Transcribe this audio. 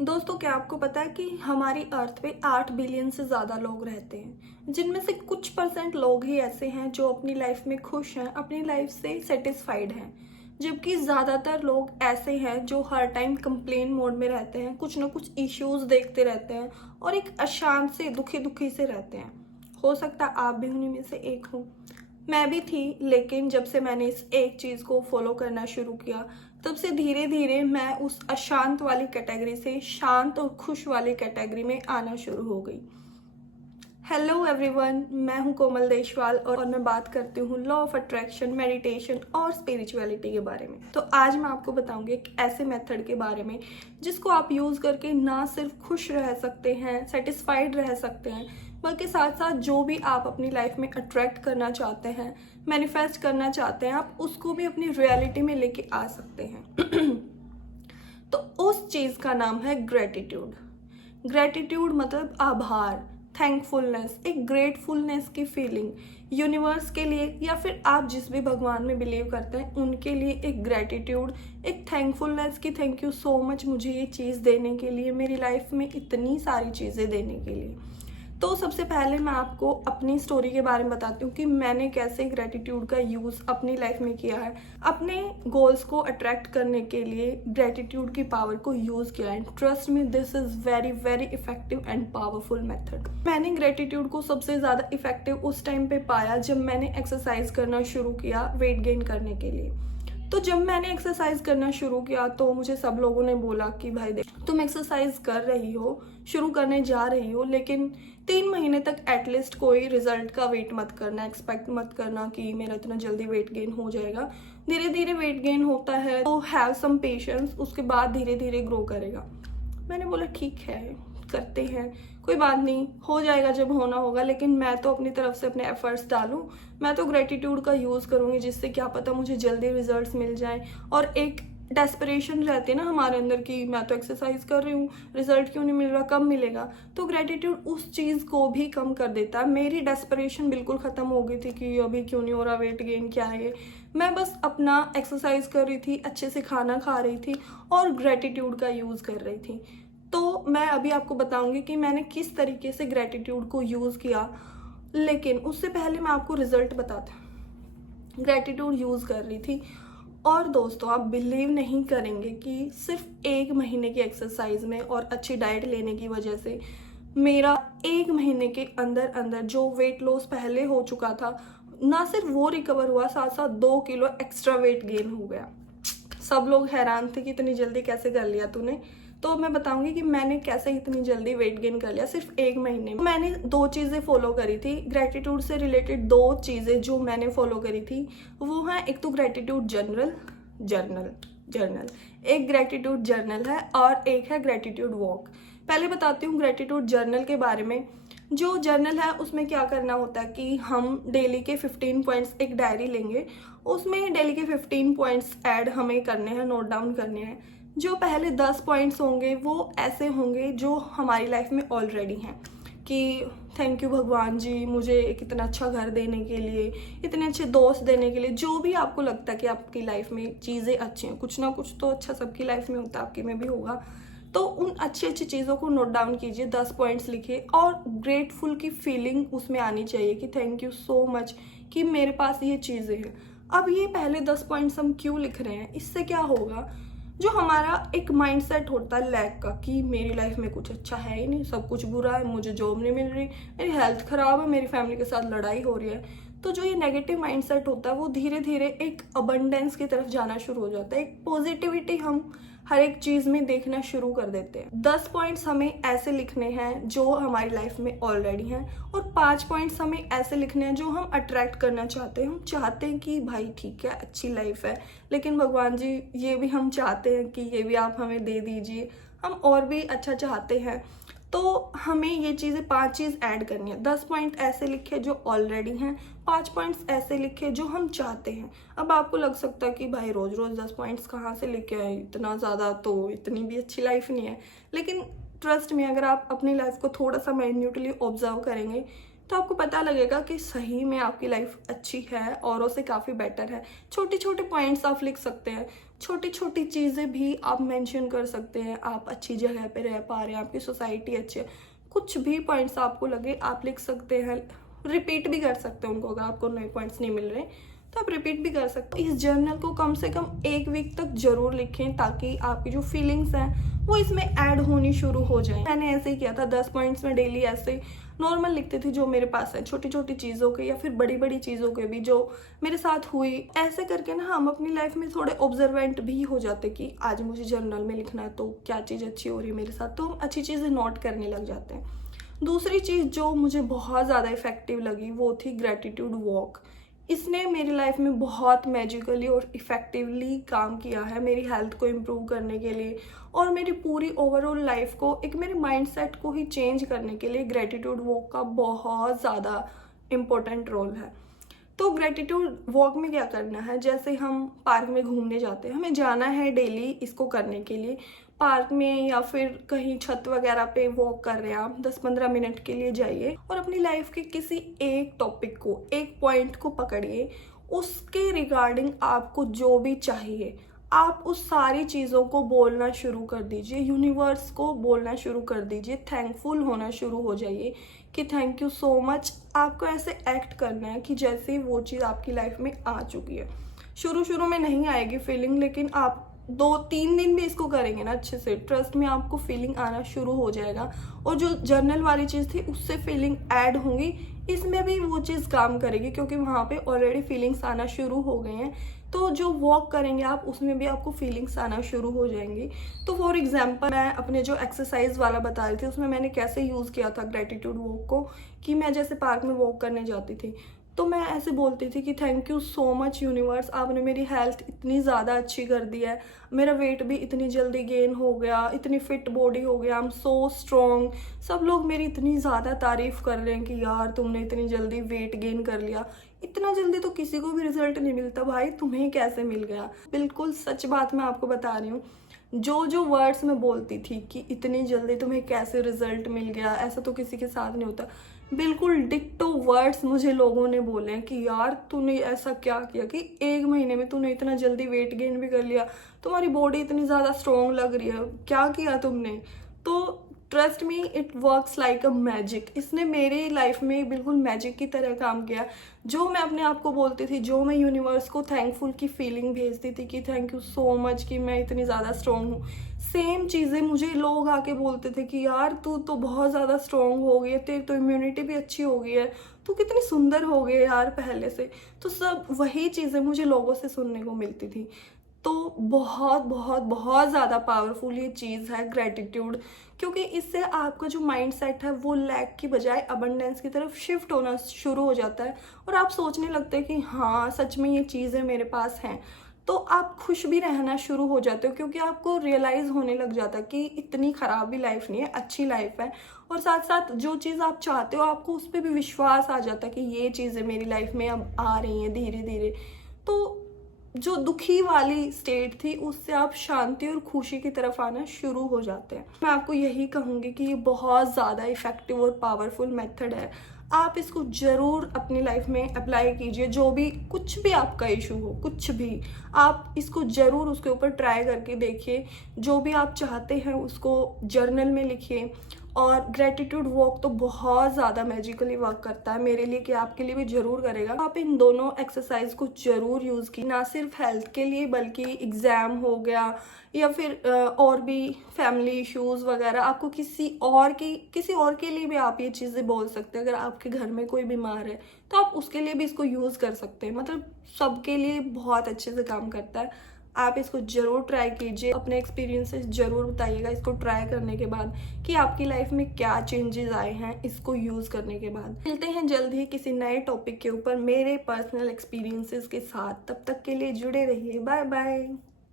दोस्तों, क्या आपको पता है कि हमारी अर्थ पे 8 बिलियन से ज़्यादा लोग रहते हैं, जिनमें से कुछ परसेंट लोग ही ऐसे हैं जो अपनी लाइफ में खुश हैं, अपनी लाइफ से सेटिस्फाइड हैं। जबकि ज़्यादातर लोग ऐसे हैं जो हर टाइम कंप्लेन मोड में रहते हैं, कुछ ना कुछ इश्यूज देखते रहते हैं और एक अशांत से दुखी दुखी से रहते हैं। हो सकता है आप भी उन्हीं में से एक हो। मैं भी थी, लेकिन जब से मैंने इस एक चीज़ को फॉलो करना शुरू किया, तब से धीरे धीरे मैं उस अशांत वाली कैटेगरी से शांत और खुश वाली कैटेगरी में आना शुरू हो गई। हेलो एवरीवन, मैं हूं कोमल देशवाल और मैं बात करती हूं लॉ ऑफ अट्रैक्शन, मेडिटेशन और स्पिरिचुअलिटी के बारे में। तो आज मैं आपको बताऊंगी एक ऐसे मेथड के बारे में जिसको आप यूज़ करके ना सिर्फ खुश रह सकते हैं, सेटिस्फाइड रह सकते हैं, बल्कि साथ साथ जो भी आप अपनी लाइफ में अट्रैक्ट करना चाहते हैं, मैनिफेस्ट करना चाहते हैं, आप उसको भी अपनी रियलिटी में लेके आ सकते हैं। तो उस चीज़ का नाम है ग्रेटिट्यूड। ग्रेटिट्यूड मतलब आभार, थैंकफुलनेस, एक ग्रेटफुलनेस की फीलिंग यूनिवर्स के लिए या फिर आप जिस भी भगवान में बिलीव करते हैं उनके लिए एक ग्रेटिट्यूड, एक थैंकफुलनेस की थैंक यू सो मच मुझे ये चीज़ देने के लिए, मेरी लाइफ में इतनी सारी चीज़ें देने के लिए। तो सबसे पहले मैं आपको अपनी स्टोरी के बारे में बताती हूँ कि मैंने कैसे ग्रेटिट्यूड का यूज़ अपनी लाइफ में किया है, अपने गोल्स को अट्रैक्ट करने के लिए ग्रेटिट्यूड की पावर को यूज़ किया है। Trust me, this is very very effective and powerful method. मैंने ग्रेटिट्यूड को सबसे ज़्यादा इफेक्टिव उस टाइम पे पाया जब मैंने एक्सरसाइज करना शुरू किया वेट गेन करने के लिए। तो जब मैंने एक्सरसाइज करना शुरू किया तो मुझे सब लोगों ने बोला कि भाई देख, तुम एक्सरसाइज कर रही हो, शुरू करने जा रही हो, लेकिन 3 महीने तक एटलीस्ट कोई रिजल्ट का वेट मत करना, एक्सपेक्ट मत करना कि मेरा इतना जल्दी वेट गेन हो जाएगा। धीरे धीरे वेट गेन होता है, तो हैव सम पेशेंस, उसके बाद धीरे धीरे ग्रो करेगा। मैंने बोला ठीक है, करते हैं, कोई बात नहीं, हो जाएगा जब होना होगा, लेकिन मैं तो अपनी तरफ से अपने एफर्ट्स डालूं, मैं तो ग्रेटिट्यूड का यूज़ करूंगी जिससे क्या पता मुझे जल्दी रिजल्ट्स मिल जाएं। और एक डेस्परेशन रहती है ना हमारे अंदर कि मैं तो एक्सरसाइज कर रही हूँ, रिजल्ट क्यों नहीं मिल रहा, कब मिलेगा। तो ग्रेटिट्यूड उस चीज़ को भी कम कर देता है। मेरी डेस्परेशन बिल्कुल ख़त्म हो गई थी कि अभी क्यों नहीं हो रहा वेट गेन, क्या है। मैं बस अपना एक्सरसाइज कर रही थी, अच्छे से खाना खा रही थी और ग्रेटिट्यूड का यूज़ कर रही थी। तो मैं अभी आपको बताऊंगी कि मैंने किस तरीके से ग्रेटिट्यूड को यूज़ किया, लेकिन उससे पहले मैं आपको रिजल्ट बताता। ग्रेटिट्यूड यूज़ कर रही थी और दोस्तों, आप बिलीव नहीं करेंगे कि सिर्फ 1 महीने की एक्सरसाइज में और अच्छी डाइट लेने की वजह से मेरा 1 महीने के अंदर अंदर जो वेट लॉस पहले हो चुका था, ना सिर्फ वो रिकवर हुआ, साथ साथ 2 किलो एक्स्ट्रा वेट गेन हो गया। सब लोग हैरान थे कि इतनी जल्दी कैसे कर लिया तूने। तो मैं बताऊंगी कि मैंने कैसे इतनी जल्दी वेट गेन कर लिया सिर्फ 1 महीने में। मैंने 2 चीज़ें फॉलो करी थी ग्रेटिट्यूड से रिलेटेड। 2 चीज़ें जो मैंने फॉलो करी थी वो है, एक तो ग्रेटिट्यूड जर्नल, एक ग्रेटिट्यूड जर्नल है और एक है ग्रेटिट्यूड वॉक। पहले बताती हूँ ग्रेटिट्यूड जर्नल के बारे में। जो जर्नल है उसमें क्या करना होता है कि हम डेली के 15 पॉइंट्स, एक डायरी लेंगे, उसमें डेली के 15 पॉइंट्स ऐड हमें करने हैं, नोट डाउन करने हैं। जो पहले 10 पॉइंट्स होंगे वो ऐसे होंगे जो हमारी लाइफ में ऑलरेडी हैं, कि थैंक यू भगवान जी मुझे एक इतना अच्छा घर देने के लिए, इतने अच्छे दोस्त देने के लिए। जो भी आपको लगता है कि आपकी लाइफ में चीज़ें अच्छी हैं, कुछ ना कुछ तो अच्छा सबकी लाइफ में होता है, आपकी में भी होगा। तो उन अच्छी अच्छी चीज़ों को नोट डाउन कीजिए, 10 पॉइंट्स लिखिए और ग्रेटफुल की फीलिंग उसमें आनी चाहिए कि थैंक यू सो मच कि मेरे पास ये चीज़ें हैं। अब ये पहले 10 पॉइंट्स हम क्यों लिख रहे हैं, इससे क्या होगा, जो हमारा एक माइंडसेट होता है लैक का कि मेरी लाइफ में कुछ अच्छा है ही नहीं, सब कुछ बुरा है, मुझे जॉब नहीं मिल रही, मेरी हेल्थ खराब है, मेरी फैमिली के साथ लड़ाई हो रही है। तो जो ये नेगेटिव माइंडसेट होता है वो धीरे धीरे एक अबंडेंस की तरफ जाना शुरू हो जाता है, एक पॉजिटिविटी हम हर एक चीज़ में देखना शुरू कर देते हैं। 10 पॉइंट्स हमें ऐसे लिखने हैं जो हमारी लाइफ में ऑलरेडी हैं और 5 पॉइंट्स हमें ऐसे लिखने हैं जो हम अट्रैक्ट करना चाहते हैं। हम चाहते हैं कि भाई ठीक है, अच्छी लाइफ है, लेकिन भगवान जी ये भी हम चाहते हैं कि ये भी आप हमें दे दीजिए, हम और भी अच्छा चाहते हैं। तो हमें ये चीज़ें 5 चीज़ ऐड करनी है। 10 पॉइंट ऐसे लिखे जो ऑलरेडी हैं, 5 पॉइंट्स ऐसे लिखे जो हम चाहते हैं। अब आपको लग सकता है कि भाई रोज़ रोज़ 10 पॉइंट्स कहाँ से लिखे आए, इतना ज़्यादा तो इतनी भी अच्छी लाइफ नहीं है। लेकिन ट्रस्ट में, अगर आप अपनी लाइफ को थोड़ा सा माइन्यूटली ऑब्जर्व करेंगे तो आपको पता लगेगा कि सही में आपकी लाइफ अच्छी है, औरों से काफ़ी बेटर है। छोटे छोटे पॉइंट्स आप लिख सकते हैं, छोटी छोटी चीज़ें भी आप मेंशन कर सकते हैं। आप अच्छी जगह पे रह पा रहे हैं, आपकी सोसाइटी अच्छी है, कुछ भी पॉइंट्स आपको लगे आप लिख सकते हैं। रिपीट भी कर सकते हैं उनको, अगर आपको नए पॉइंट्स नहीं मिल रहे तो आप रिपीट भी कर सकते हैं। इस जर्नल को कम से कम 1 वीक तक जरूर लिखें, ताकि आपकी जो फीलिंग्स हैं वो इसमें ऐड होनी शुरू हो जाए। मैंने ऐसे ही किया था, 10 पॉइंट्स में डेली ऐसे नॉर्मल लिखती थी जो मेरे पास है, छोटी छोटी चीज़ों के या फिर बड़ी बड़ी चीज़ों के भी जो मेरे साथ हुई। ऐसे करके ना हम अपनी लाइफ में थोड़े ऑब्जर्वेंट भी हो जाते कि आज मुझे जर्नल में लिखना है तो क्या चीज़ अच्छी हो रही है मेरे साथ, तो हम अच्छी चीज़ें नोट करने लग जाते हैं। दूसरी चीज़ जो मुझे बहुत ज़्यादा इफेक्टिव लगी वो थी ग्रेटिट्यूड वॉक। इसने मेरी लाइफ में बहुत मैजिकली और इफ़ेक्टिवली काम किया है मेरी हेल्थ को इम्प्रूव करने के लिए, और मेरी पूरी ओवरऑल लाइफ को, एक मेरे माइंडसेट को ही चेंज करने के लिए ग्रेटिट्यूड वॉक का बहुत ज़्यादा इम्पोर्टेंट रोल है। तो ग्रेटिट्यूड वॉक में क्या करना है, जैसे हम पार्क में घूमने जाते हैं, हमें जाना है डेली इसको करने के लिए। पार्क में या फिर कहीं छत वगैरह पे वॉक कर रहे हैं आप, 10-15 मिनट के लिए जाइए और अपनी लाइफ के किसी एक टॉपिक को, एक पॉइंट को पकड़िए। उसके रिगार्डिंग आपको जो भी चाहिए आप उस सारी चीज़ों को बोलना शुरू कर दीजिए, यूनिवर्स को बोलना शुरू कर दीजिए, थैंकफुल होना शुरू हो जाइए कि थैंक यू सो मच। आपको ऐसे एक्ट करना है कि जैसे वो चीज़ आपकी लाइफ में आ चुकी है। शुरू शुरू में नहीं आएगी फीलिंग, लेकिन आप 2-3 दिन भी इसको करेंगे ना अच्छे से, ट्रस्ट में आपको फीलिंग आना शुरू हो जाएगा। और जो जर्नल वाली चीज़ थी उससे फीलिंग ऐड होंगी, इसमें भी वो चीज़ काम करेगी क्योंकि वहाँ पे ऑलरेडी फीलिंग्स आना शुरू हो गए हैं। तो जो वॉक करेंगे आप उसमें भी आपको फीलिंग्स आना शुरू हो जाएंगी। तो फॉर एग्जांपल मैं अपने जो एक्सरसाइज वाला बता रही थी उसमें मैंने कैसे यूज़ किया था ग्रेटिट्यूड वॉक को, कि मैं जैसे पार्क में वॉक करने जाती थी तो मैं ऐसे बोलती थी कि thank you so much universe, आपने मेरी हेल्थ इतनी ज़्यादा अच्छी कर दी है, मेरा वेट भी इतनी जल्दी गेन हो गया, इतनी फिट बॉडी हो गया, आई एम सो स्ट्रॉन्ग। सब लोग मेरी इतनी ज़्यादा तारीफ़ कर रहे हैं कि यार तुमने इतनी जल्दी वेट गेन कर लिया। इतना जल्दी तो किसी को भी रिजल्ट नहीं मिलता भाई, तुम्हें कैसे मिल गया। बिल्कुल सच बात मैं आपको बता रही हूँ। जो जो वर्ड्स मैं बोलती थी कि इतनी जल्दी तुम्हें कैसे रिजल्ट मिल गया, ऐसा तो किसी के साथ नहीं होता, बिल्कुल डिट्टो वर्ड्स मुझे लोगों ने बोले हैं कि यार तूने ऐसा क्या किया कि 1 महीने में तूने इतना जल्दी वेट गेन भी कर लिया, तुम्हारी बॉडी इतनी ज़्यादा स्ट्रॉन्ग लग रही है, क्या किया तुमने। तो trust me, it works like a magic. इसने मेरी लाइफ में बिल्कुल मैजिक की तरह काम किया। जो मैं अपने आप को बोलती थी, जो मैं यूनिवर्स को थैंकफुल की फीलिंग भेजती थी कि थैंक यू सो मच कि मैं इतनी ज़्यादा स्ट्रॉन्ग हूँ, सेम चीज़ें मुझे लोग आके बोलते थे कि यार तू तो बहुत ज़्यादा स्ट्रॉन्ग हो गई है, तेरी तो इम्यूनिटी भी अच्छी हो गई है, तू कितनी सुंदर हो गई है यार पहले से। तो सब वही चीज़ें मुझे लोगों से सुनने को मिलती थी। तो बहुत बहुत बहुत ज़्यादा पावरफुल ये चीज़ है ग्रेटिट्यूड, क्योंकि इससे आपका जो माइंड सेट है वो लैक की बजाय अबंडेंस की तरफ शिफ्ट होना शुरू हो जाता है, और आप सोचने लगते हैं कि हाँ सच में ये चीज़ें मेरे पास हैं। तो आप खुश भी रहना शुरू हो जाते हो, क्योंकि आपको रियलाइज़ होने लग जाता है कि इतनी ख़राब भी लाइफ नहीं है, अच्छी लाइफ है। और साथ साथ जो चीज़ आप चाहते हो आपको उस पर भी विश्वास आ जाता है कि ये चीज़ें मेरी लाइफ में अब आ रही हैं धीरे धीरे। तो जो दुखी वाली स्टेट थी उससे आप शांति और खुशी की तरफ आना शुरू हो जाते हैं। मैं आपको यही कहूँगी कि ये बहुत ज़्यादा इफ़ेक्टिव और पावरफुल मेथड है। आप इसको ज़रूर अपनी लाइफ में अप्लाई कीजिए। जो भी कुछ भी आपका इशू हो, कुछ भी, आप इसको ज़रूर उसके ऊपर ट्राई करके देखिए। जो भी आप चाहते हैं उसको जर्नल में लिखिए। और ग्रेटिट्यूड वॉक तो बहुत ज़्यादा मैजिकली वर्क करता है मेरे लिए, कि आपके लिए भी ज़रूर करेगा। आप इन दोनों एक्सरसाइज को ज़रूर यूज़ की, ना सिर्फ हेल्थ के लिए बल्कि एग्ज़ाम हो गया या फिर और भी फैमिली इश्यूज़ वगैरह, आपको किसी और के लिए भी आप ये चीज़ें बोल सकते हैं। अगर आपके घर में कोई बीमार है तो आप उसके लिए भी इसको यूज़ कर सकते हैं। मतलब सबके लिए बहुत अच्छे से काम करता है। आप इसको ज़रूर ट्राई कीजिए, अपने एक्सपीरियंसेस ज़रूर बताइएगा इसको ट्राई करने के बाद कि आपकी लाइफ में क्या चेंजेस आए हैं इसको यूज़ करने के बाद। मिलते हैं जल्द ही किसी नए टॉपिक के ऊपर मेरे पर्सनल एक्सपीरियंसेस के साथ। तब तक के लिए जुड़े रहिए। Bye bye.